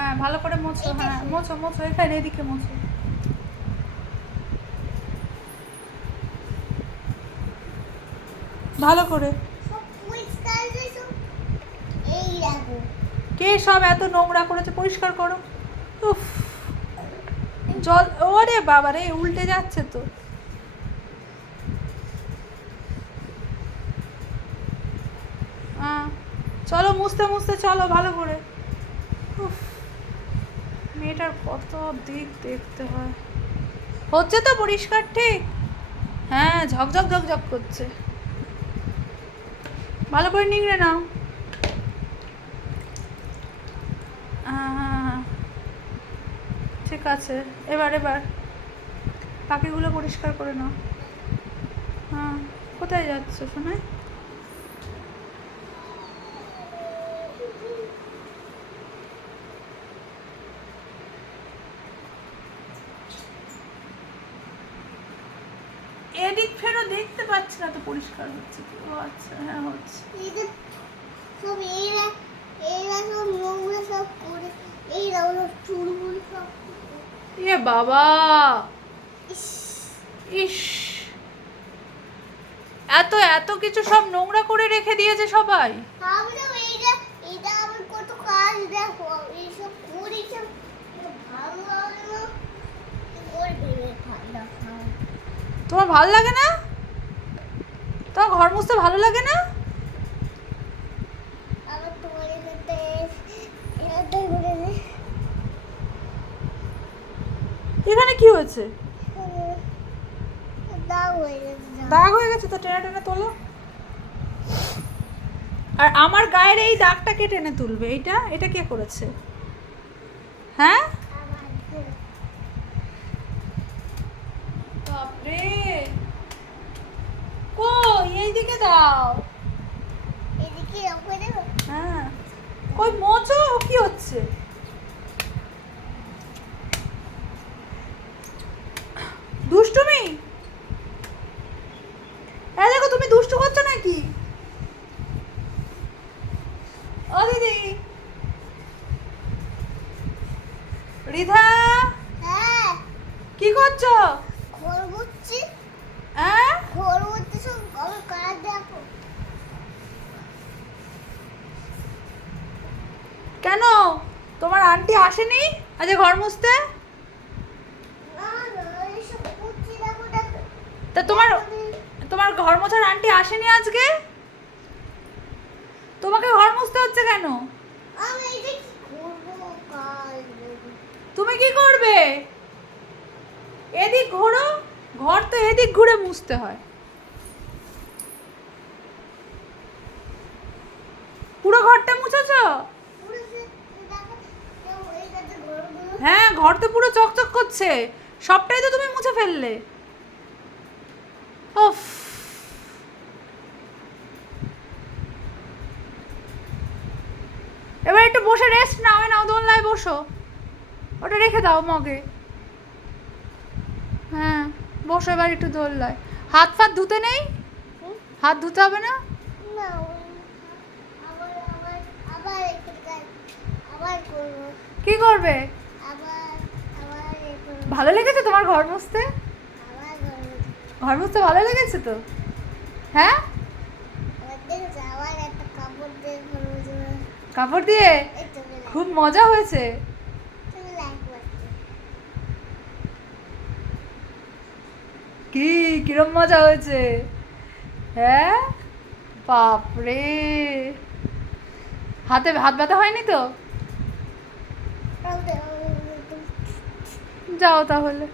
হ্যাঁ ভালো করে মোছো, হ্যাঁ মোছো মোছো, এখানে এদিকে মোছো। ভালো করে। কে সব এত নোংরা করেছে, পরিষ্কার করো। উফ, জল, ওরে বাবা রে, উল্টে যাচ্ছে তো। চলো মুছতে মুছতে চলো ভালো করে। উফ, মেয়েটার কত দিক দেখতে হয়। হচ্ছে তো পরিষ্কার ঠিক? হ্যাঁ ঝকঝক ঝকঝক করছে। ভালো করে নিংড়ে নাও। হ্যাঁ ঠিক আছে, এবার এবার পাখিগুলো পরিষ্কার করে নাও। হ্যাঁ কোথায় যাচ্ছ শোনে? এদিক ফেরো, দেখতে পাচ্ছি না তো পরিষ্কার হচ্ছে কি। ও আচ্ছা, হ্যাঁ হচ্ছে। সব এরা সব নোংরা সব করে, এইরা হলো চুলগুলো সব। এ বাবা, ইস, এত এত কিছু সব নোংরা করে রেখে দিয়েছে সবাই। আমি তো এটা আমার কত কাজ দেখো, এইসব করি সব ভালো লাগে না। ওর ভেবে ঠান্ডা খাও। তোমার ভালো লাগে না? তোমার ঘর মুছতে ভালো লাগে না? আবার তোমার এটাতে ঘুরে নে। এখানে কি হয়েছে? দাগ হয়ে গেছে। দাগ হয়ে গেছে তো টেনে টেনে তোলো। আর আমার গায়ের এই দাগটা কে টেনে তুলবে? এইটা, এটা কে করেছে? হ্যাঁ বাপরে, কই এইদিকে দাও। এদিকে রাখো দেবো। হ্যাঁ কই মোচো, কি হচ্ছে? দুষ্টুমি? এই দেখো, তুমি দুষ্টু করছো নাকি? ও দিদি, রিধা, হ্যাঁ কি করছো? ঘর মুছছি। হ্যাঁ ঘর মুছতে সব আমার কাজ দেখো। কেন, তোমার আন্টি আসেনি আজ ঘর মুছতে? না না, এইসব মুছছি দেখো দেখো। তা তোমার ঘর মোছার আন্টি আসেনি আজকে? তোমাকে ঘর মুছতে হচ্ছে কেন? আমি এটা কি করবো কাজ? তুমি কি করবে? এদিক ঘোরো, ঘর তো এদিক ঘুরে মুছতে হয়। পুরো ঘরটা মুছেছো? হ্যাঁ ঘর তো পুরো চকচক করছে, সবটাই তো তুমি মুছে ফেললে। উফ, এবার একটু বসে রেস্ট নাও, নাও দোলনায় বসো, ওটা রেখে দাও মগে। হ্যাঁ বসো এবার একটু দোলনায়। হাত ফাত ধুতে নেই? হাত ধুতে হবে না? কি করবে? ভালো লেগেছে তোমার ঘর মুছতে? ঘর মুছতে ভালো লেগেছে তো? হ্যাঁ কাপড় দিয়ে খুব মজা হয়েছে। কি কিরম মজা হয়েছে? হ্যাঁ বাপরে, হাত ব্যথা হয়নি তো? যাও তাহলে।